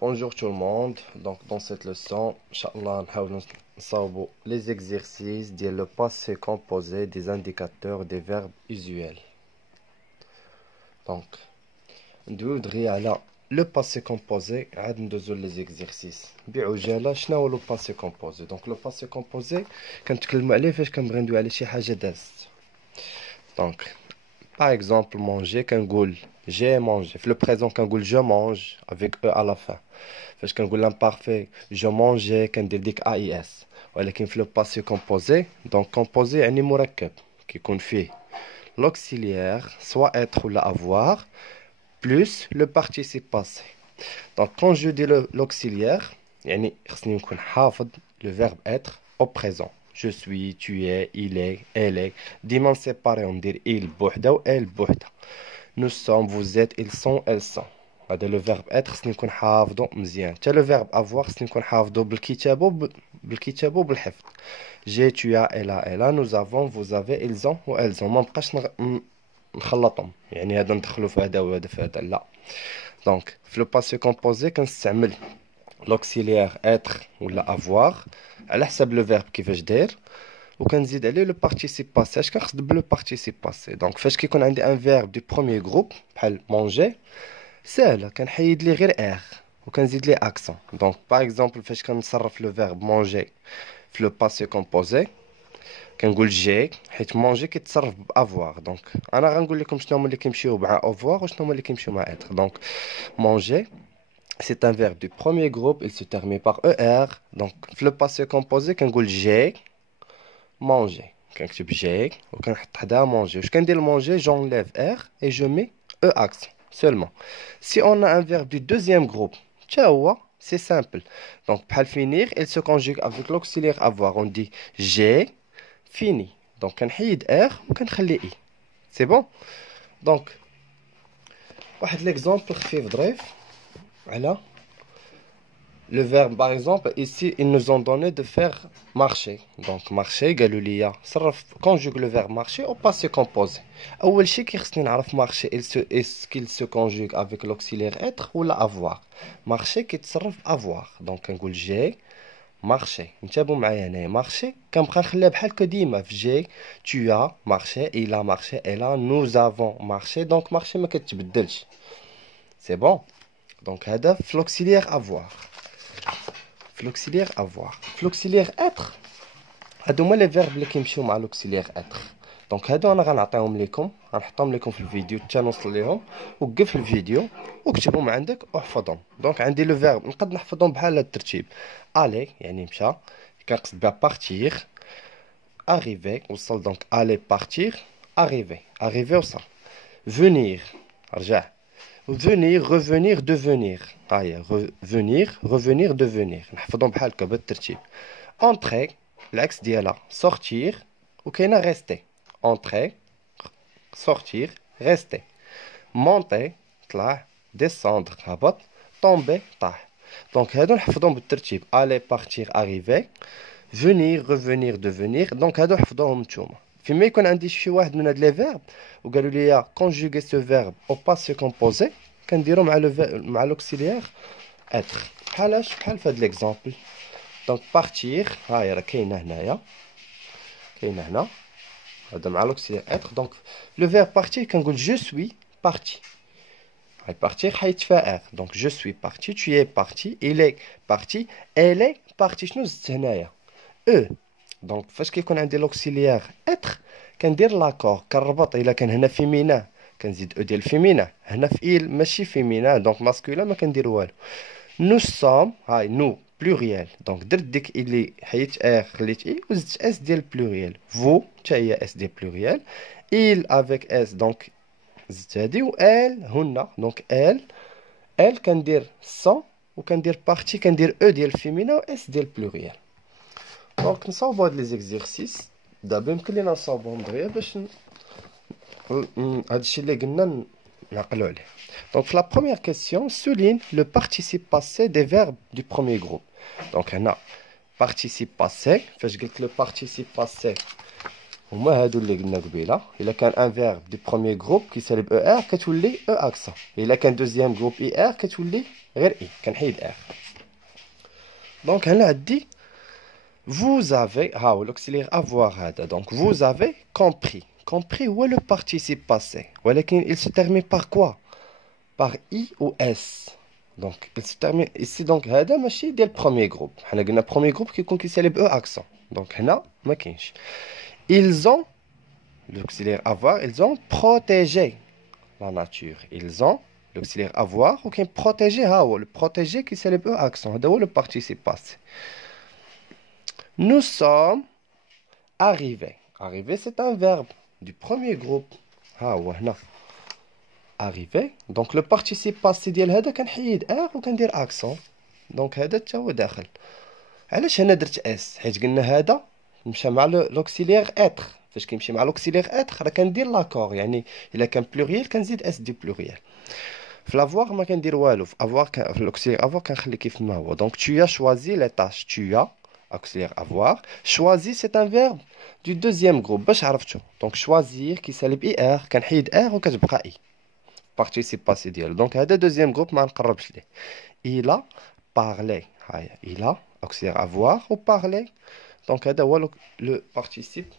Bonjour tout le monde. Donc dans cette leçon, Inch'Allah, نحاول نصاوبوا les exercices le passé composé des indicateurs des verbes usuels. Donc ندويو دغيا على le passé composé عاد ندوزو les exercices. بعجالة شنو هو le passé composé؟ Donc le passé composé كنتكلموا عليه فاش كنبغي ندوي على شي حاجة دازت. Donc par exemple manger كنقول j'ai mangé. في le présent كنقول je mange avec e à la fin. فاش كنقول l'imparfait je mangeais كندير ديك AIS. ولكن في le passé composé donc composé يعني مركب كيكون فيه l'auxiliaire soit être ou avoir plus le participe passé. Donc quand je dis l'auxiliaire يعني خصني نكون حافظ le verbe être au présent. Je suis, tu es, il est, elle est. ديما séparé on dit il بوحدة و elle بوحدة. Nous sommes, vous êtes, ils sont, elles sont. هذا le verbe être خصني نكون حافظه مزيان. حتى le verbe avoir خصني نكون حافظه بالكتابة وبالحفظ. J'ai, tu as, elle a, nous avons, vous avez, ils ont و elles ont. ما نبقاش نخلطهم. يعني هذا ندخلو في هذا وهذا في هذا لا. Donc في le passé composé كنستعمل l'auxiliaire être ولا avoir على حسب le verbe كيفاش داير. وكنزيد عليه لو بارتيسيب باسي. اش كنقصد بلو بارتيسيب باسي؟ دونك فاش كيكون عندي ان فيرب دو بروميير جروب بحال مونجي ساهله كنحيد ليه غير ار وكنزيد ليه اكسون. دونك باغ اكزومبل فاش كنصرف لو فيرب مونجي في لو باسي كومبوزي كنقول جي حيت مونجي كيتصرف بافوار. دونك انا غنقول لكم شنو هما اللي كيمشيو مع افوار وشنو هما اللي كيمشيو مع اتر. دونك مونجي c'est un verbe du premier groupe, il se termine par er. Donc في le passé composé كنقول j'ai manger. كنكتب j'ai وكنحط حداها manger. واش كندير manger j'enlève r et je mets e accent seulement. Si on a un verbe du deuxième groupe تا هو c'est simple. Donc بحال finir il se conjugue avec l'auxiliaire avoir. On dit j'ai fini. Donc كنحيد r وكنخلي i. C'est bon. Donc واحد l'exemple خفيف ظريف على le verbe par exemple ici ils nous ont donné de faire marcher. Donc marcher قالوا لي صرف conjugue le verbe marcher au passé composé. اول شيء كيخصني نعرف marcher est-ce qu'il se conjugue avec l'auxiliaire être ou la avoir. marcher كيتصرف avoir. donc كنقول j'ai marché. انتبهوا معايا هنايا marcher كنبقى نخليها بحال كو ديما في j'ai tu as marché il a marché elle a nous avons marché. donc marcher ما كتبدلش. c'est bon. donc هذا في l'auxiliaire avoir. في l'auxiliaire avoir. في l'auxiliaire être هادو هما لي فيرب اللي كيمشيو مع l'auxiliaire être. دونك هادو انا غنعطيهم لكم غنحطهم لكم في الفيديو حتى نوصل ليهم. وقف الفيديو وكتبهم عندك واحفظهم. دونك عندي لو فيرب نقدر نحفظهم بحال هاد الترتيب. aller يعني مشى كنقصد بها partir. arriver وصل. دونك aller partir arriver وصل. venir رجع. venir revenir devenir. revenir revenir devenir. نحفظهم بحال هكا بالترتيب. entrer العكس ديالها sortir وكاينه rester. entrer sortir rester. monter طلع descendre هبط tomber طاح. دونك هادو نحفظهم بالترتيب aller partir arriver venir revenir devenir. دونك هادو حفظوهم نتوما. فيما يكون عندي شي واحد من هاد لي فيرب وقالوا لي conjuguer ce verbe au passé composé كنديرو مع l'auxiliaire être. بحالاش بحال في هاد ليكزامبل. دونك partir هاهي راه كاينه هنايا كاينه هنا هذا مع l'auxiliaire être. دونك لو فيرب partir كنقول je suis parti. هاي partir حيت فيها r. دونك je suis parti tu es parti il est parti elle est parti. شنو زدت هنايا e. دونك فاش كيكون عندي l'auxiliaire être كندير لاكور كنربط. الا كان هنا فيمينا كنزيد او ديال فيمينا. هنا فئيل ماشي فيمينا دونك ماسكولا ما كندير والو. nous sommes هاي نو بلوريال. دونك درت ديك اللي حيت ار خليت اي وزدت اس ديال بلوريال. vous حتى هي اس ديال بلوريال. il avec اس دونك زدت هادي و ال هن. دونك ال كندير سون وكندير بارتي كندير او ديال فيمينا و اس ديال بلوريال. دونك نصاوبو هاد لي زيكزيرسيس دابا يمكن لينا نصاوبوهم دغيا باش هادشي اللي قلنا نعقلو عليه. Donc la première question souligne le participe passé des verbes du premier groupe. Donc هنا participe passé فاش قلت le participe passé هما هادو اللي قلنا قبيله. الا كان ان فيرب دي بروميير جروب كيسالب او ار كتولي او اكسون. الا كان دوزيام جروب اي ار كتولي غير اي، كنحيد ار. دونك هنا عندي vous avez ها هو l'auxiliaire avoir هذا. donc vous avez compris. compris هو le participe passé ولكن il se termine par quoi؟ par i ou s. donc il se termine ici. donc هذا ماشي ديال premier groupe. حنا قلنا premier groupe كيكون كيسالب او اكسون. donc هنا ما كاينش. ils ont l'auxiliaire avoir, ils ont protégé la nature. Ils ont l'auxiliaire avoir ou qui protéger le protéger qui c'est le accent le participe passé. Nous sommes arrivés. Arriver c'est un verbe du premier groupe. Arrivé. donc le participe passé ديال هذا كنحيد ار وكندير accent. donc هذا حتى هو داخل. علاش هنا درت اس؟ حيت قلنا هذا مشى مع l'auxiliaire être. فاش كيمشي مع لوكسيليغ اتر راه كندير لاكور. يعني الا كان بلوريال كنزيد اس دي بلوريال. في لافوار ما كندير والو. في افوار في لوكسيليغ افوار كنخلي كيف ما هو. دونك tu as choisi les tâches. tu as auxiliaire avoir. choisi c'est un verbe du deuxième groupe باش عرفتو. دونك choisir كيسالب اي ار كنحيد ار وكتبقى اي participe passé ديالو. دونك هذا دوزيام جروب ما نقربش ليه. il a parlé. هاهي il a auxiliaire avoir ou parler. دونك هذا هو le participe.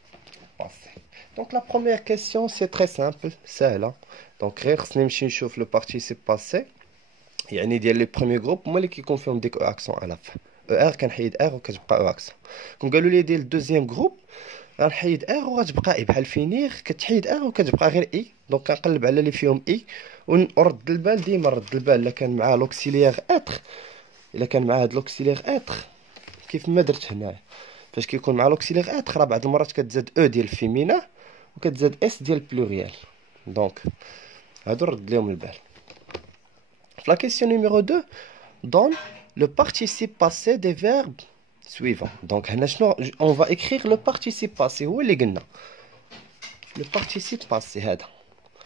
Donc la première question c'est très simple, سهلة. donc غير خصني نمشي نشوف le participe passé يعني ديال لي بروميير جروب هما اللي كيكون فيهم ديك او اكسون على fin. او ار كنحيد ار وكتبقى او اكسون. كون قالوا لي ديال الدوزيام جروب غنحيد ار وغتبقى اي بحال فينيغ كتحيد ار وكتبقى غير اي. دونك كنقلب على اللي فيهم اي ونرد البال. ديما نرد البال الا كان معاه لوكسيليير اتر. الا كان معاه هاد لوكسيليير اتر كيف ما درت هنايا فاش كيكون مع لوكسيليغ اتر راه بعض المرات كتزاد او ديال الفيمينا وكتزاد اس ديال البلوريال. دونك هادو رد ليهم البال. في لا كيسيون نيميرو 2 دون لو بارتيسيب باسي دي فيرب سويفون. دونك هنا شنو اون فا اكريغ لو بارتيسيب باسي هو اللي قلنا لو بارتيسيب باسي هذا.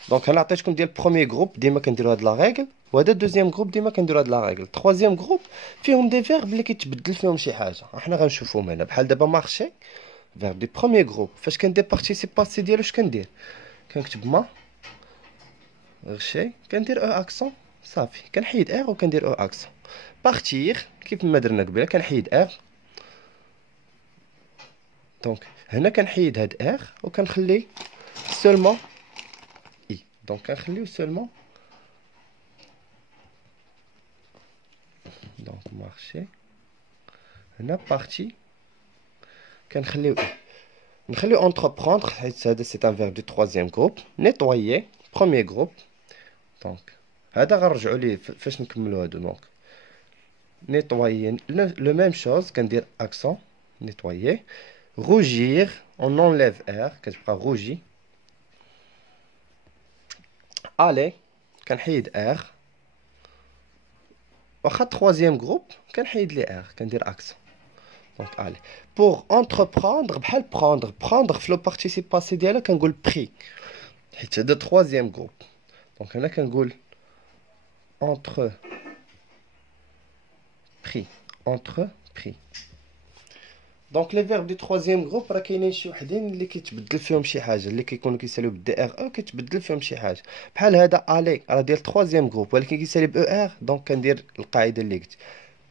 دونك هنا عطيتكم ديال بروميير جروب ديما كنديروا هاد لا ريغل وهذا دوزيام جروب ديما كنديروا هاد لا ريغل. تروازيام جروب فيهم دي فيرب اللي كيتبدل فيهم شي حاجه. احنا غنشوفوهم هنا بحال دابا مارشي فيرب دي بروميير جروب. فاش كندير بارتيسيب باسي ديالو اش كندير؟ كنكتب ما غشي كندير او اكسون صافي كنحيد ار وكندير او اكسون. بارتير كيف ما درنا قبيله كنحيد ار. دونك هنا كنحيد هاد ار وكنخلي سولمون اي. دونك كنخليو سولمون دونك مارشي هنا بارتي كنخليو نخليو entreprendre حيت هذا سي ان فيرب دو troisième groupe. nettoyer premier groupe. دونك هذا غنرجعوا ليه فاش نكملوا هادو. دونك nettoyer لو ميم شوز كندير accent nettoyer. rougir on enlève r كتبقى rougi. aller كنحيد r واخا troisième groupe كنحيد لي r كندير accent. donc allez pour entreprendre بحال prendre. prendre في لو بارتيسيب باسي ديالها كنقول pris حيت هذا troisième groupe. donc هنا كنقول entre pris. entrepris. donc les verbes du troisième groupe راه كاينين شي وحدين اللي كيتبدل فيهم شي حاجه اللي كيكونوا كيساليو بالدي ار او كيتبدل فيهم شي حاجه. بحال هذا الي راه ديال troisième groupe ولكن كيسالي ب او ار. دونك كندير القاعده اللي قلت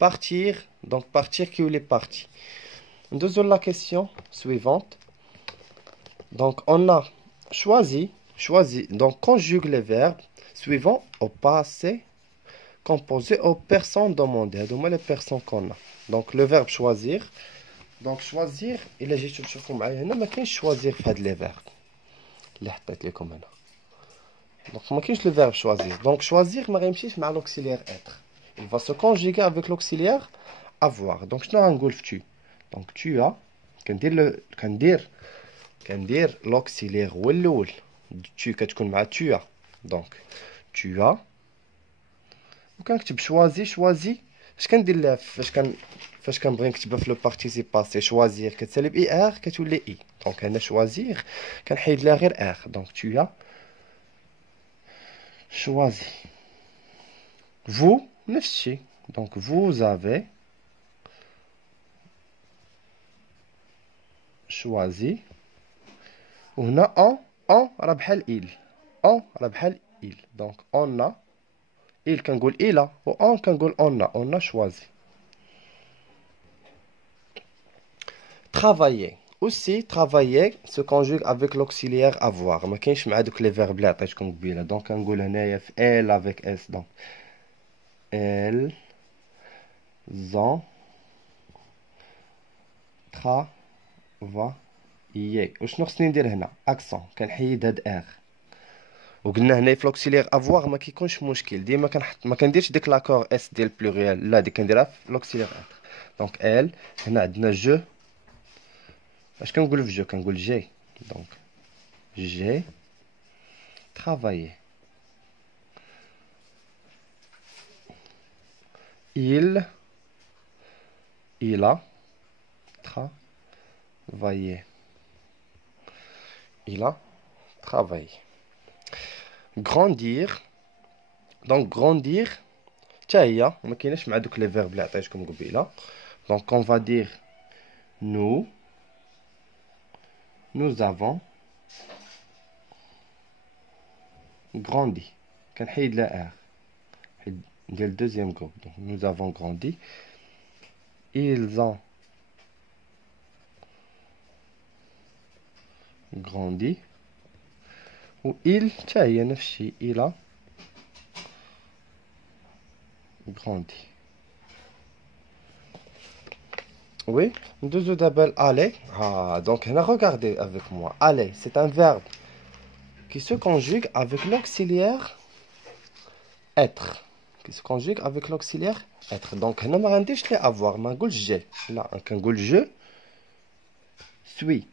partir. donc partir كيولي parti. ندوزو la question suivante. donc on a choisi. donc conjugue les verbes suivants au passé composé aux personnes demandées. هادو هما les personnes qu'on a. donc le verbe choisir. donc choisir الا جيتو تشوفوا معايا هنا ما كاينش choisir في هاد لي فيرب اللي حطيت لكم هنا. donc ما كاينش le verbe choisir. donc choisir ما غيمشيش مع l'auxiliaire être. il va se conjuguer avec l'auxiliaire avoir. donc شنو غنقول في tu. donc tu as كندير l'auxiliaire هو الاول. tu كتكون مع tu as. donc tu as وكنكتب choisi. اش كندير لها فاش كنبغي نكتبها في لو بارتيسيب باسي choisir كتسالب اي ار كتولي اي. دونك هنا choisir كنحيد لها غير ار. دونك tu as choisi. vous نفس الشيء. donc vous avez choisi. وهنا اون راه بحال il. اون راه بحال il. دونك on a il كنقول il a و on كنقول on a choisi. Travailler. Aussi, travailler se conjugue avec l'auxiliaire avoir. ما كاينش مع دوك لي فيرب اللي عطيتكم قبيله. دونك كنقول هنايا في elle avec s. دونك elles ont travaillé. وشنو خصني ندير هنا؟ اكسون. كنحيد هاد ار. وقلنا هنا في لوكسيليير افواغ ما كيكونش مشكل، ديما كنحط ما كنديرش ديك لاكور اس ديال بلوريال، لا دي كنديرها في لوكسيليير اتر. دونك ال هنا عندنا جو. اش كنقول في جو؟ كنقول جي. دونك جي travaillé. Il a travaillé. Il a travaillé. Grandir. Donc grandir حتى هي ما كايناش مع دوك لي فيرب اللي عطيتكم قبيله. Donc on va dire nous avons grandi. كنحيد لا ار ديال الدوزيام جروب. Donc nous avons grandi. Ils ont grandi. و il حتى هي نفس الشيء. il a grandi. Oui, ندوزو دابا aller. Donc هنا regardez avec moi. Aller, c'est un verbe qui se conjugue avec l'auxiliaire être. Qui se conjugue avec l'auxiliaire être. Donc هنا ما غنديرش لي avoir، ما نقولش جي، لا كنقول je suis.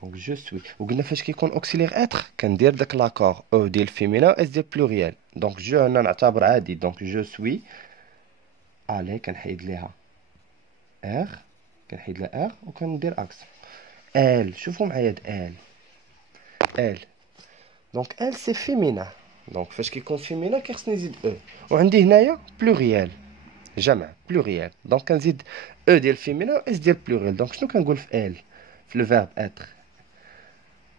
Donc je suis. وقلنا فاش كيكون auxiliaire être كندير داك لاكور او ديال فيمينا اس ديال بلوريال. دونك جو هنا نعتبر عادي. دونك جو سوي. الي كنحيد ليها ار، كنحيد لها ار وكندير اكس. ال، شوفوا معايا ال. ال دونك ال سي فيمينا. دونك فاش كيكون فيمينا كيخصني نزيد او، وعندي هنايا بلوريال جمع بلوريال. دونك كنزيد او ديال فيمينا و اس ديال بلوريال. دونك شنو كنقول في ال في لو فيرب اتر؟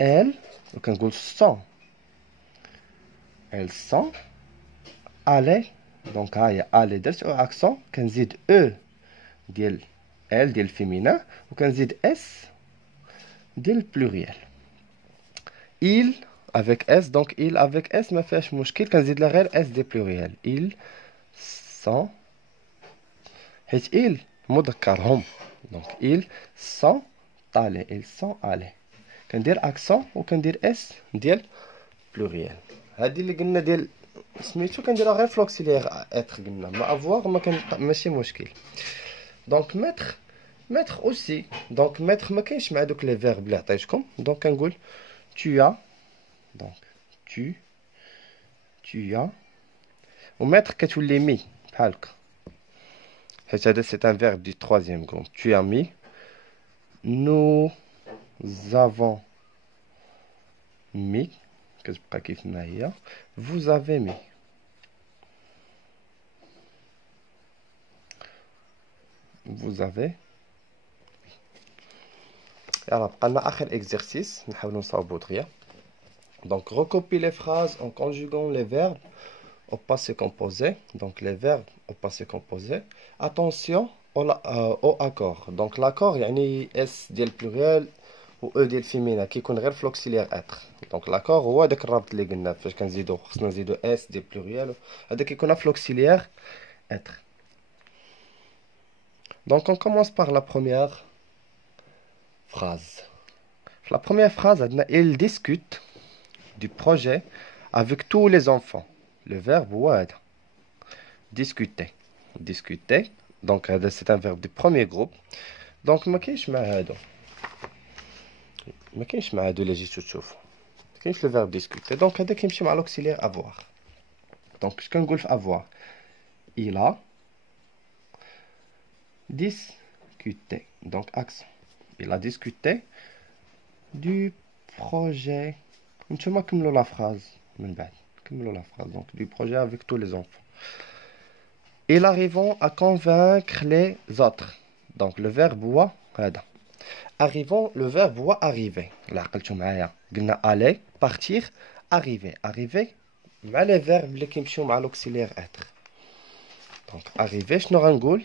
ال وكنقول سون. ال سون الي. دونك هاهي الي درت او اكسون، كنزيد او ديال ال ديال فيمينا وكنزيد اس ديال بلوريال. il avec s. donc il avec s ما فيهاش مشكل، كنزيد لها غير اس ديال بلوريال. il sont حيت il مذكر هم. دونك il sont allés. ils sont allés. كندير اكسون وكندير اس ديال بلوريال. هادي اللي قلنا ديال سميتو كنديرها غير في لوكسيليير اتر. قلنا ما افواغ ماشي مشكل. دونك mettre aussi. donc mettre ما كاينش مع دوك لي فيرب اللي عطيتكم. دونك كنقول tu as. donc tu as. و mettre كتولي مي بحال هكا، حيت هذا سي ان فيرب دي troisième groupe. tu as mis. nous avons mis كتبقى كيف ما هي. vous avez mis. vous avez. يلا بقى لنا اخر اكزرسيس نحاولوا نصاوبوا دغيا. donc recopie les phrases en conjuguant les verbes au passé composé. donc les verbes au passé composé. attention au accord. donc l'accord يعني اس ديال pluriel و او ديال féminin كيكون غير في l'auxiliaire être. donc l'accord هو داك الرابط اللي قلنا فاش كنزيدو خصنا نزيدو اس ديال pluriel، هذا كيكون في l'auxiliaire être. donc on commence par la première phrase. La première phrase, il discute du projet avec tous les enfants. Le verbe wad. Discuter. Discuter. Donc c'est un verbe du premier groupe. Donc ما كاينش مع هادو. ما كاينش مع هادو اللي جيتو تشوفوا. ما كاينش le verbe discuter. donc هذا كيمشي مع l'auxiliaire avoir. donc اش كنقول في avoir؟ il a discuté. donc accent. il a discuté du projet. نتوما كملوا لا phrase من بعد. كملوا la phrase. donc du projet avec tous les enfants. ils arrivent à convaincre les autres. donc le verbe هو هذا. Arrivant, le verbe هو arriver. لا عقلتوا معايا قلنا aller, partir, arriver. Arriver مع les verbes اللي كيمشيو مع l'auxiliaire être. Donc arriver شنو غنقول؟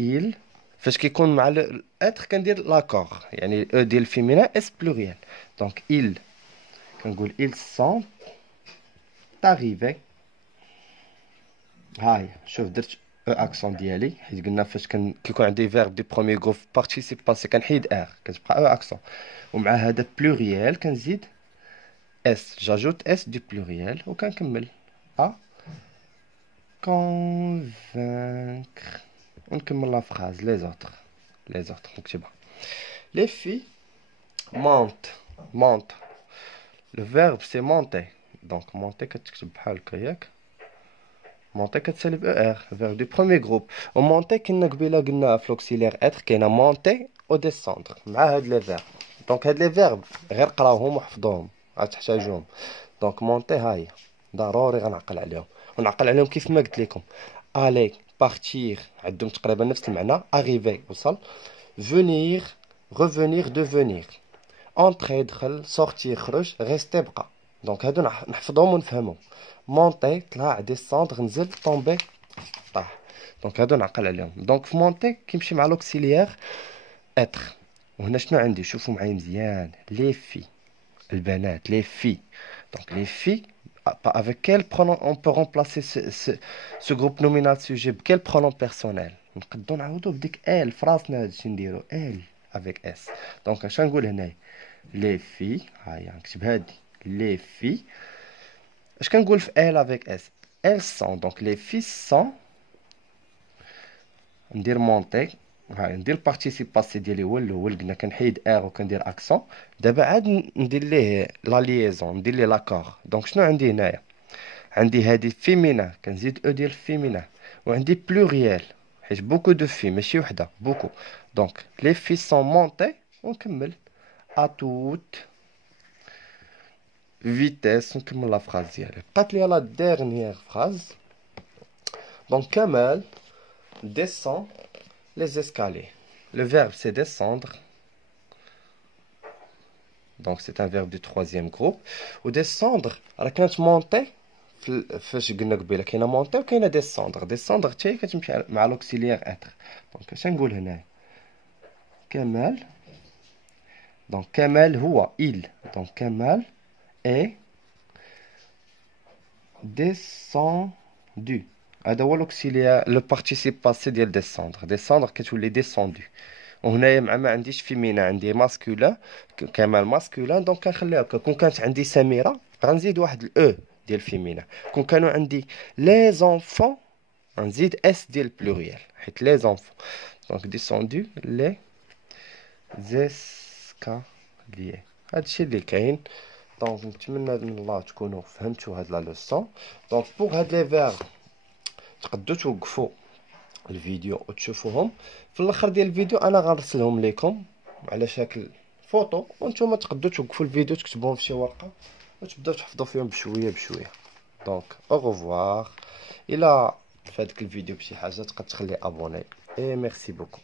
il فاش كيكون مع الاتر كندير لاكور يعني او ديال الفيمينا اس بلوريال. دونك il كنقول ils sont arrivés. هاي شوف درت او اكسون ديالي حيت قلنا فاش كيكون عندي فيرب دي بروميير غروب بارتيسيب باسي كنحيد ار كتبقى او اكسون، ومع هذا بلوريال كنزيد اس، جاجوت اس دو بلوريال وكنكمل ا convaincre. ونكمل لا فراز لي زوتر نكتبها. لي في monte le verbe c'est monter. donc monter كتكتب بحال هكا ياك، monter كتسالب او ار verbe du premier groupe. و monter كنا قبيله قلنا في l'auxiliaire être كاينه monter و descendre مع هاد لي فيرب. دونك هاد لي فيرب غير قراوهم وحفظوهم غتحتاجوهم. دونك monter هاهي ضروري غنعقل عليهم، ونعقل عليهم كيف ما قلت لكم. aller partir عندهم تقريبا نفس المعنى. arriver وصل. venir revenir devenir. entrer دخل. sortir خرج. rester بقى. دونك هادو نحفظهم ونفهمهم. monter طلع. descendre نزل. tomber طاح. دونك هادو نعقل عليهم. دونك في monter كيمشي مع l'auxiliaire être. وهنا شنو عندي؟ شوفوا معايا مزيان. les filles البنات les filles. donc les filles avec quel pronom on peut remplacer ce groupe nominal sujet بquel pronom personnel؟ نقدروا نعوضوا بديك ال في راسنا. هادشي نديرو ال avec s. دونك اش نقول هنايا؟ les filles هاهي نكتب هادي les filles. اش كنقول في ال avec s؟ elles sont. donc les filles sont. ندير monter هاي ندير البارتيسيب باسي ديالي هو الاول قلنا كنحيد ار وكندير اكسون. دابا عاد ندير ليه لا ليزون ندير ليه لاكور. دونك شنو عندي هنايا؟ عندي هادي فيمينا كنزيد او ديال فيمينا، وعندي بلوريال حيت بوكو دو في ماشي وحده بوكو. دونك لي في سون مونتي ونكمل ا توت فيتيس ونكمل لا فراز ديالي. بقات لي لا ديرنيير فراز. دونك كمال descend les escaliers. Le verbe c'est descendre. Donc c'est un verbe du troisième groupe. Ou descendre, راه كانت monter فاش قلنا قبيله كاينه monter وكاينه descendre. descendre حتى هي كتمشي مع l'auxiliaire être. دونك اش نقول هنا؟ كمال. دونك كمال هو il. دونك كمال est descendu. هذا هو l'auxiliaire لو بارتيسيب باسي ديال descendre. descendre كتولي descendu. وهنايا مع ما عنديش فيمينا عندي ماسكولا كمال ماسكولا. دونك كنخليها هكا. كون كانت عندي سميره غنزيد واحد الاو ديال فيمينا. كون كانوا عندي لي زونفون غنزيد اس ديال بلوريال حيت لي زونفون. دونك ديسوندو لي زيسكاليي. هادشي اللي كاين. دونك نتمنى من الله تكونوا فهمتوا هاد لا لوسون. دونك بوغ هاد لي فيرب تقدروا توقفوا الفيديو وتشوفوهم. في الاخر ديال الفيديو انا غنرسلهم لكم على شكل فوتو، وانتم تقدروا توقفوا الفيديو تكتبوهم في شي ورقه وتبداو تحفظوا فيهم بشويه بشويه. دونك او ريفوار. الى فادك الفيديو بشي حاجه تقدر تخلي ابوني. اي ميرسي بوكو.